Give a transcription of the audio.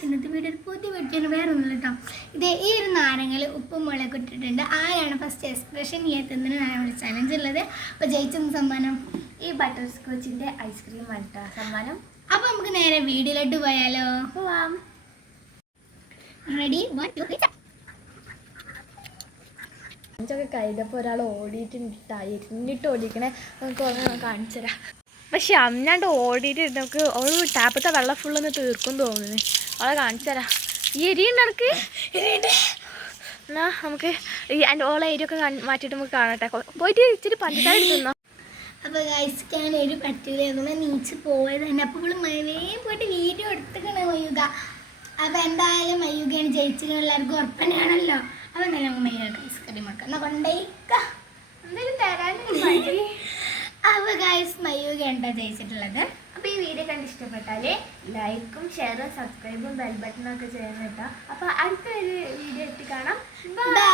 Guys ഇന്നത്തെ video പുതിയ വീട്ടിൽ വേറെ ഒന്നുമില്ല കേട്ടോ. ഇതേ ഈ ഒരു നാരങ്ങൽ ഉപ്പും മുളകൊക്കെ ഇട്ടിട്ടുണ്ട്. ആരാണ് ഫസ്റ്റ് എക്സ്പ്രഷൻ ചെയ്യാത്തതിന് ഒരു ചലഞ്ച് ഉള്ളത്. അപ്പോൾ ജയിച്ചെന്ന സമ്മാനം ഈ ബട്ടർ സ്കോച്ചിൻ്റെ ഐസ്ക്രീം ആണ് സമ്മാനം. അപ്പോൾ നമുക്ക് നേരെ വീഡിയോയിലോട്ട് പോയാലോ? പോവാം. റെഡി 1 2 3 അഞ്ചൊക്കെ കഴിഞ്ഞപ്പോൾ ഒരാൾ ഓടിയിട്ടുണ്ട്. ഇരുന്നിട്ട് ഓടിക്കണേ നമുക്ക് കാണിച്ചു തരാം. പക്ഷെ അന്നാണ്ട് ഓടിയിട്ട് നമുക്ക് ഒരു ടാപ്പത്തെ വെള്ളം ഫുള്ളൊന്ന് തീർക്കും തോന്നുന്നു. അവളെ കാണിച്ചു തരാം. ഈ എരിയുണ്ട് എനിക്ക് എന്നാ നമുക്ക് ഈ എൻ്റെ ഓളെ എരിയൊക്കെ മാറ്റിയിട്ട് നമുക്ക് കാണട്ടെ. പോയിട്ട് ഇച്ചിരി പഞ്ചസാര എടുക്കുന്നോ. അപ്പോൾ ഗൈസ് ഞാൻ ഒരു പറ്റില്ല നീച്ച് പോയത് തന്നെ. അപ്പോൾ ഇവിടെ വേഗം പോയിട്ട് വീഡിയോ എടുത്തിക്കണേ മയ്യുക. അപ്പോൾ എന്തായാലും മയ്യുകയാണ് ജയിച്ചത് എല്ലാവർക്കും ഉറപ്പനാണല്ലോ. അപ്പോൾ എന്തായാലും നമുക്ക് മയ്യുക ഐസ്ക്രീം എടുക്കാം. എന്നാൽ കൊണ്ടേക്ക എന്തായാലും തരാനും. അപ്പോൾ ഗൈസ് മയ്യുക ഉണ്ടോ ജയിച്ചിട്ടുള്ളത്. അപ്പോൾ ഈ വീഡിയോ കണ്ട് ഇഷ്ടപ്പെട്ടാൽ ലൈക്കും ഷെയറും സബ്സ്ക്രൈബും ബെൽ ബട്ടണും ഒക്കെ ചെയ്യണം കേട്ടോ. അപ്പോൾ അടുത്തൊരു വീഡിയോ ഇട്ട് കാണാം. ബൈ.